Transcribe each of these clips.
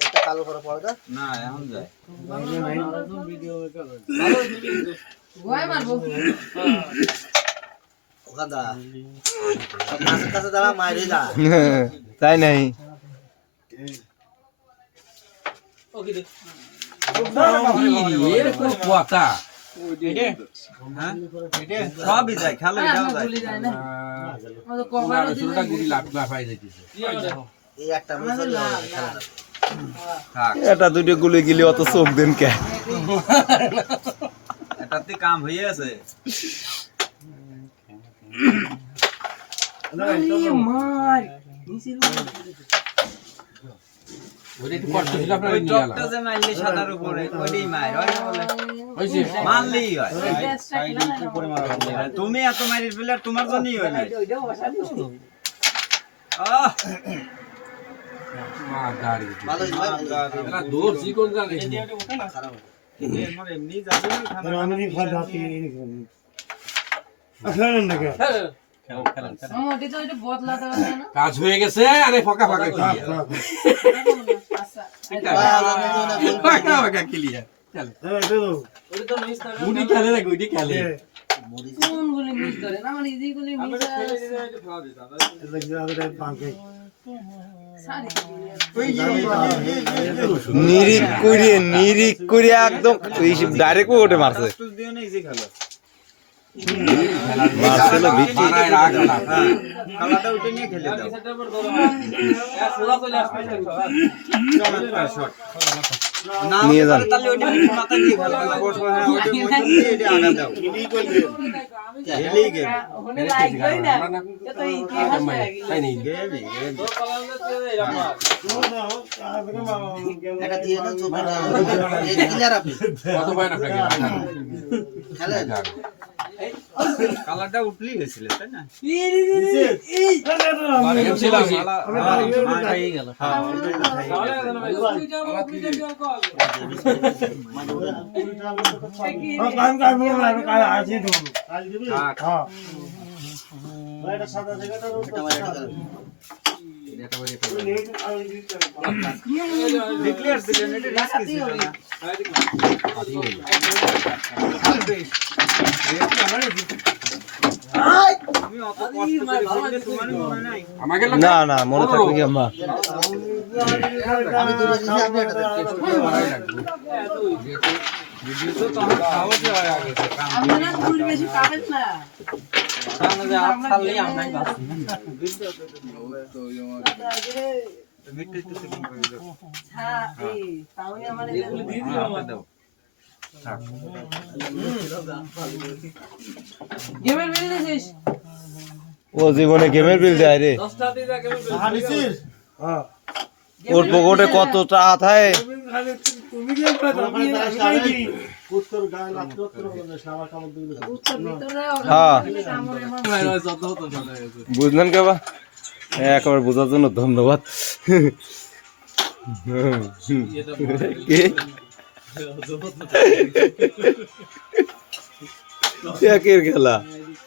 এটা চালু করো পড়া না এখন যায় ভিডিও গোয় মারবো ওখান দা কাছে কাছে দাঁড়া মাইরে যা তাই নাই ওকে দে এর কোন পোয়াটা সবই যায় খেলো এটাও যায় গুলি যায় না আমাদের কভার শুরুটা গুলি লাফাই যাইতেছে এই একটা মিস হলো থাক এটা দুটো গুলি গিলি অত চোখ দেন কে এটাতে কাম হয়ে আছে মার ওই টপটা যে মারলে সাদার উপরে ওইটাই মার হয় না বলে মারলেই হয় তুমি এত মারির প্লেয়ার তোমার জন্যই হয় না ভালো ভাই খারাপ এমনি যাবে আমি খাদাতি মোটি তো এটা বদলাতে হবে না কাজ হয়ে গেছে আরে ফাঁকা ফাঁকা ফাঁকা ফাঁকা ক্লিয়ার গুটি খেলে না গুটি খেলে কোন গুলি মিস করে না মানে ইজি গুলি মিস নিরিক করে একদম ডাইরেক্ট ওঠে মারছে মারছিল ভিত্তি খেলাটা উঠে নিয়ে খেলে দাও নিয়ে যান তাহলে ওইটা মাথা দিয়ে খেলা ওইটা মইটা দিয়ে এটা আগা দাও খেলেই গেম ওখানে লাইক কই না তো এই কি হাসে তাই নেই গেমই এটা দিয়ে না তো এই ক্লিয়ার আপনি কত পায় না আপনাকে খেলে কালারটা উঠলি হয়েছিল তাই না ডিক্লেয়ার দিলেন এটা রিস্ক ছিল না তুমি অত কষ্ট করে তোমার মনে নাই আমাকে না না মনে থাকবে কি আম্মা আমি দূরে দিছি আপনি এটা ভিডিও তো তখন খাওয়াতে হয় আগে কাম আপনারা দূর বেশি পাবেন না তাহলে যে আপ খালি আমরাই বাঁচি মিটতে তো সেকেন্ড করে দাও হ্যাঁ এই তাওই আমার এগুলো দিয়ে দিও আমাকে দাও গেমের বিল দিছিস ও জীবনে গেমের বিল দেয় রে 10টা দিয়ে যা গেমের বিল ওর পকেটে কত টাকা থাকে হ্যাঁ বুঝলেন কে বা একবার বোঝার জন্য ধন্যবাদ একের খেলা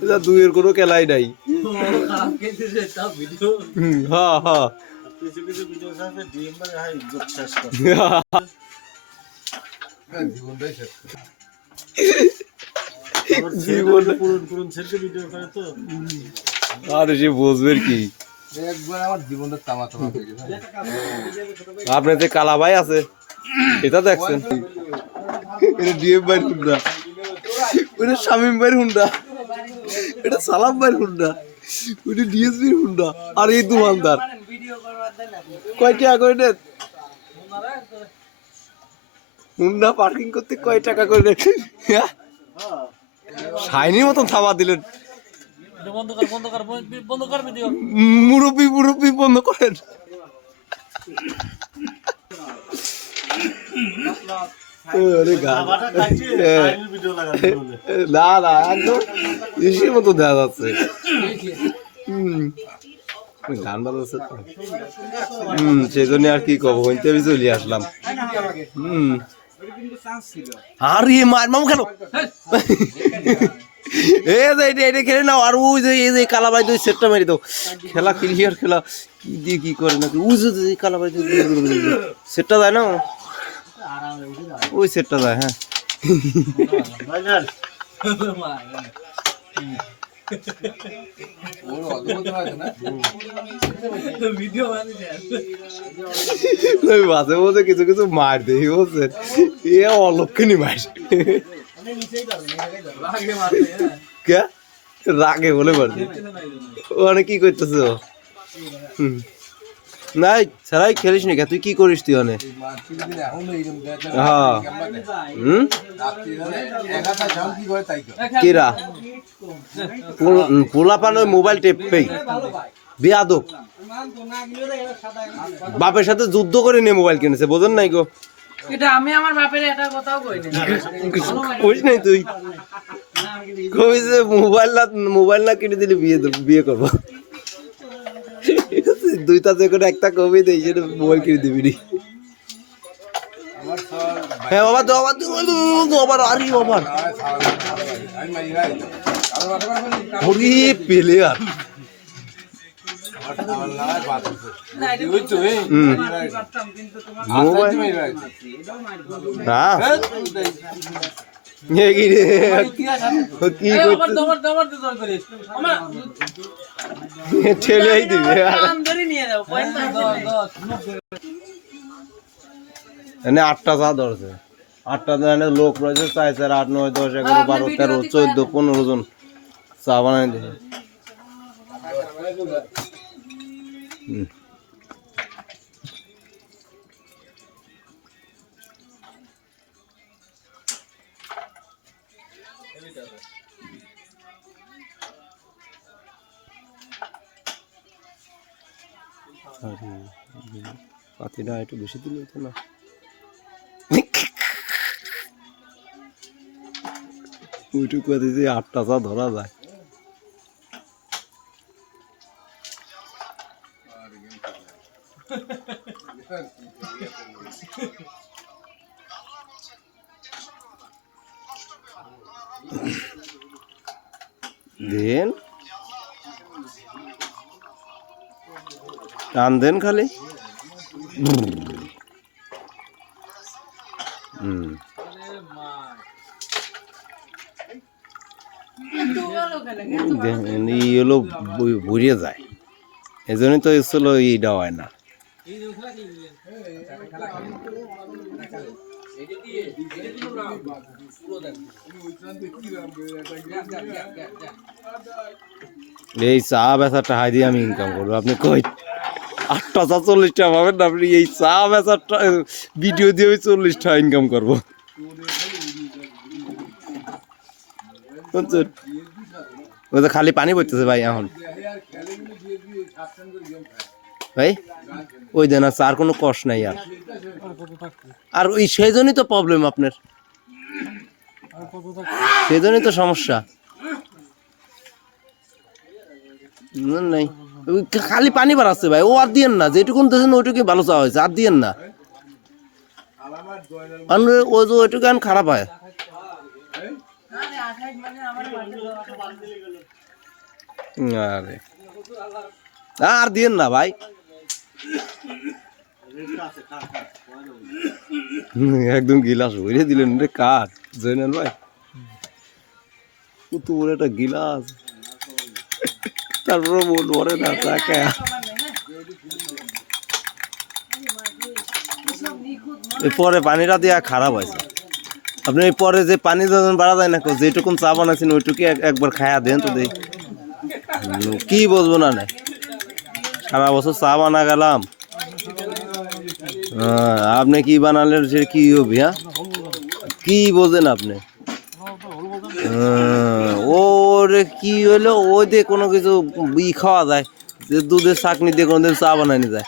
এটা দুইয়ের কোনো খেলাই নাই হ্যাঁ হ্যাঁ কিছু কিছু ভিডিও আছে ডিএম মানে হাই ইজ্জত শেষ করে জীবন পুরন সেলফি ভিডিও করে তো আর সে বুঝবে কি একবার আমার জীবনের তামা তামা হয়ে গেছে আপনার যে কালা ভাই আছে এটা দেখছেন এটা ডিএম ভাই হুন্ডা ওটা শামিম ভাই হুন্ডা এটা সালাম ভাই হুন্ডা ওটা ডিএসপি হুন্ডা আর এই দোকানদার কয় টাকা করে নেন হুন্ডা পার্কিং করতে কয় টাকা করে নেন শাইনির মতন থাবা দিলেন মুরব্বি বন্ধ করেন না না একদম ইসের মতো দেখা যাচ্ছে গান বাজাচ্ছে তো সেই জন্য আর কি কব হইতে আমি চলে আসলাম আরে মার মামু কেন এটা খেলে নাও আর ওই যে এই যে কালাবাই দুই সেটটা মেরে দাও খেলা ক্লিয়ার খেলা কি দিয়ে কি করে নাকি ওই যে কালাবাই সেটটা যায় না ওই সেটটা যায় হ্যাঁ ভাইজান ওর অদ্ভুত হয় না ওই মাঝে মাঝে কিছু কিছু মার দেই বলছে এ অলক্ষণী মার কে রাগে বলে পারছে ওখানে কি করতেছে ও নাই সারাই খেলিস নি তুই কি করিস তুই অনেক হ্যাঁ কিরা পোলা পান ওই মোবাইল টেপেই বেয়াদব বাপের সাথে যুদ্ধ করে নিয়ে মোবাইল কিনেছে বোঝেন নাই গো এটা আমি আমার বাপের একটা কথাও কইনি কইস নাই তুই কইছে মোবাইল না কিনে দিলে বিয়ে করবো দুইটা যে করে একটা কবি দেই সেটা মোবাইল কিনে দিবি নি হ্যাঁ বাবা তো আবার আরে আবার হরি পেলে আর মোবাইল হ্যাঁ কি ঠেলেই দিবে এনে 8টা চা ধরছে 8টা জনে লোক রয়েছে 4 4 8 9 10 11 12 13 14 15 জন চা বানাই দিছে পাতিটা একটু বেশি দিলে হতো না ওইটুকু যে 8টা চা ধরা যায় দেন টান দেন খালি হলো ভরিয়ে যায় এজন্যই তো ছিল এইটা হয় না এই চা বেচাটা হাই দিয়ে আমি ইনকাম করবো আপনি কই 8টা চা 40 টাকা পাবেন না আপনি এই চা বেচাটা ভিডিও দিয়ে 40 টাকা ইনকাম করবো ওই তো খালি পানি পড়তেছে ভাই এখন ভাই ওই দেন আর কোনো কষ্ট নাই আর ওই সেই জন্যই তো প্রবলেম আপনার সেই জন্যই তো সমস্যা নাই খালি পানি বাড়াচ্ছে ভাই ও আর দিয়েন না যেটুকুন দিয়েছেন ওইটুকুই ভালো চাওয়া হয়েছে আর দিয়েন না ওই যে ওইটুকু এখন খারাপ হয় আরে আর দিয়েন না ভাই একদম গিলাস ভরে দিলেন রে কার জয়নাল ভাই কত বড় একটা গিলাস তারপরে মন ভরে না তাকে পরে পানিটা দিয়া খারাপ হয়েছে আপনি এই পরে যে পানি যখন বাড়া যায় না যেটুকুন চা বানাচ্ছেন ওইটুকু একবার খায়া দেন তো দেই কি বুঝবো না না সারা বছর চা বানা গেলাম আপনি কি বানালেন সে কি হবে হ্যাঁ কি বোঝেন আপনি ওরে কি হলো ওই দিয়ে কোনো কিছু খাওয়া যায় যে দুধের চাকনি দিয়ে কোনোদিন চা বানানি যায়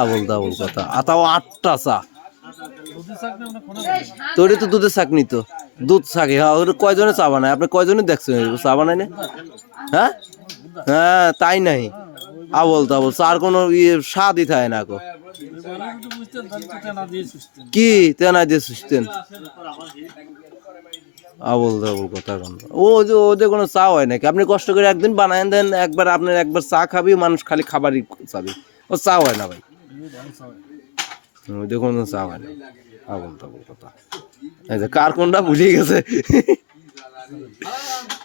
আবল কথা তাও 8টা চা তোর তো দুধের চাকনি তো দুধ চাকি হ্যাঁ কয়জনে চা বানায় আপনি কয়জনে দেখছেন চা বানায় না হ্যাঁ হ্যাঁ তাই নাই আবল চার কোনো স্বাদই থাকে না কো কি তেনা দিয়ে সুস্থেন আবল তাবল কথা কোন ওদের কোনো চা হয় নাকি? আপনি কষ্ট করে একদিন বানায় দেন, একবার আপনার একবার চা খাবি, মানুষ খালি খাবারই চাবি, ও চা হয় না ভাই, ওদের কোনো চা হয় না, আবল তাবল কথা। এই যে কার কোনটা ভুলে গেছে,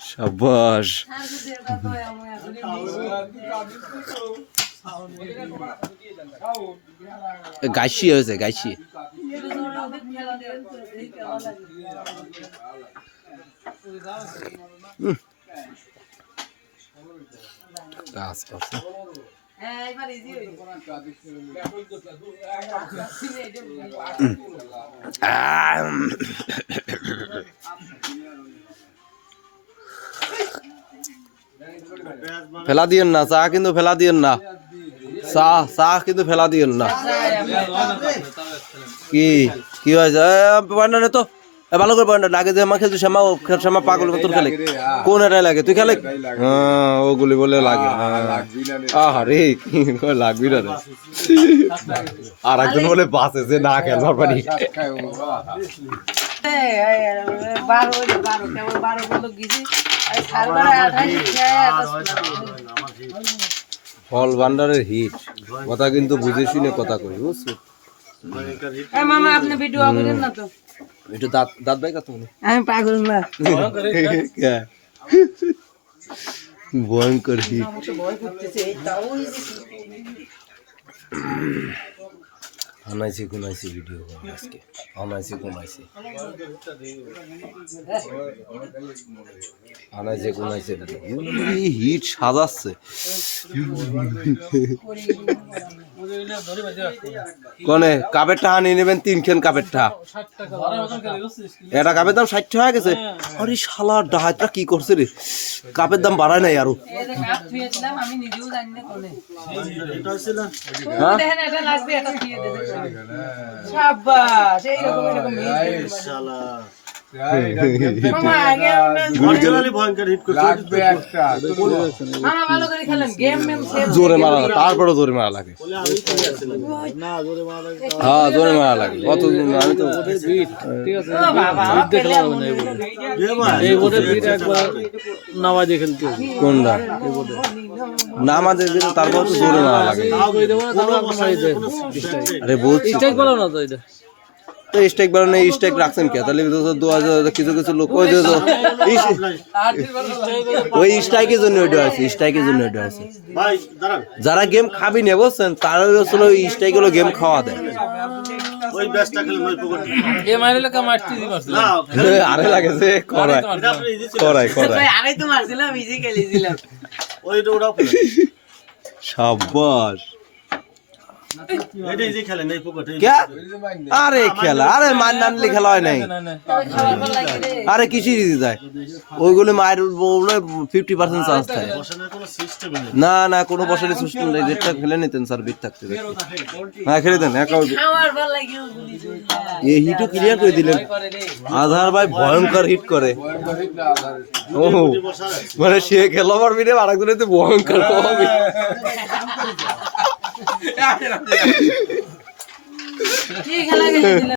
সাবাস। গাইছি হয়েছে, গাইছি। কাজ করছে ফেলা দিয়েন না চা, কিন্তু ফেলা দিয়েন না চা, চা কিন্তু ফেলা দিয়েন না। কি কি হয়েছে পয়েন্ট নে তো, ভালো করে পয়েন্ট লাগে যে আমার খেলছো শ্যামা, শ্যামা পাগল তোর খেলে কোন এটাই লাগে, তুই খেলে হ্যাঁ ওগুলি বলে লাগে। আরে লাগবি না রে, আর একজন বলে বাসে যে না খেলবার পারি। ফল ভান্ডারের হিট কথা কিন্তু বুঝে শুনে কথা কই, বুঝছো? মামা আপনি ভিডিও করেন না তো, একটু দাঁত দাঁত ভাই কত আমি পাগল না। ভয়ঙ্কর হিট। আনাইছি কোনাইছি ভিডিও আজকে, আনাইছি কোনাইছি, আনাইছে কোনাইছে হিট সাজাচ্ছে। কোনে কাপের টাকা নিয়ে নেবেন, 3 খেন কাপের টাকা, এটা কাপের দাম 60 টাকা হয়ে গেছে। আরে শালা ডাহাতটা কি করছে রে, কাপের দাম বাড়ায় নাই আরো। আমি নিজেও জানি না কোনে এটা হইছিল দেখেন, এটা লাগবে, এটা দিয়ে দেবে। শাবাশ, এইরকম এরকম শালা মামা আগে অরিজিনালি ভয়ঙ্কর হিট করছে। মামা ভালো করে খেলেন, গেম মেম সেভ জোরে মারা লাগে, তারপরে জোরে মারা লাগে। বলে আমি খেলেছিলাম না, জোরে মারা লাগে। হ্যাঁ জোরে মারা লাগে, কত আমি তো বাবা দেখলাম না এই বোর্ডে বিট একবার নামাজে খেলতে কোনটা না আমাদের দিন, তারপর তো জোরে মারা লাগে। আরে বলছি স্ট্রাইক বলো না তো, এটা তো স্ট্রাইক বানানো, স্ট্রাইক রাখছেন কে তাহলে? কিছু কিছু লোক ওই যে ওই স্ট্রাইকের জন্য ওইটা আছে, স্ট্রাইকের জন্য ওইটা আছে। ভাই দাঁড়ান, যারা গেম খাবি না বুঝছেন, তারা আসলে ওই স্ট্রাইক গুলো গেম খাওয়া দেয়। ওই ব্যাচটা খেলে মই পকেট এ মাইলে কা মারতে দি মারছিল না, আরে লাগে যে করায় এটা আপনি ইজি ছিল। করায় করায় ভাই আরে তো মারছিলাম, ইজি খেলেছিলাম। ওইটা ওটাও খেলে। সাব্বাস। এটা ইজি খেলে নাই পকেটে। কে আরে খেলা, আরে মার নানলে খেলা হয় নাই, খাবার ভালো লাগে রে। আরে কিসি দিতে যায় ওইগুলো মায়ের 50% চান্স থাকে। বসানোর কোনো সিস্টেম নেই। না না কোনো বসারে সিস্টেম নেই, যেটা খেলে নিতেন স্যার, বিট থাকতে হ্যাঁ খেলে দেন একাও। খাবার ভালো লাগে ওগুলি জুইলা। এই হিটও ক্লিয়ার করে দিলেন, আধার ভাই ভয়ঙ্কর হিট করে। ও মানে সে খেলা পারবি না, আরেকজনের তো ভয়ঙ্কর হবে। কি খেলা খেলেছিলাম?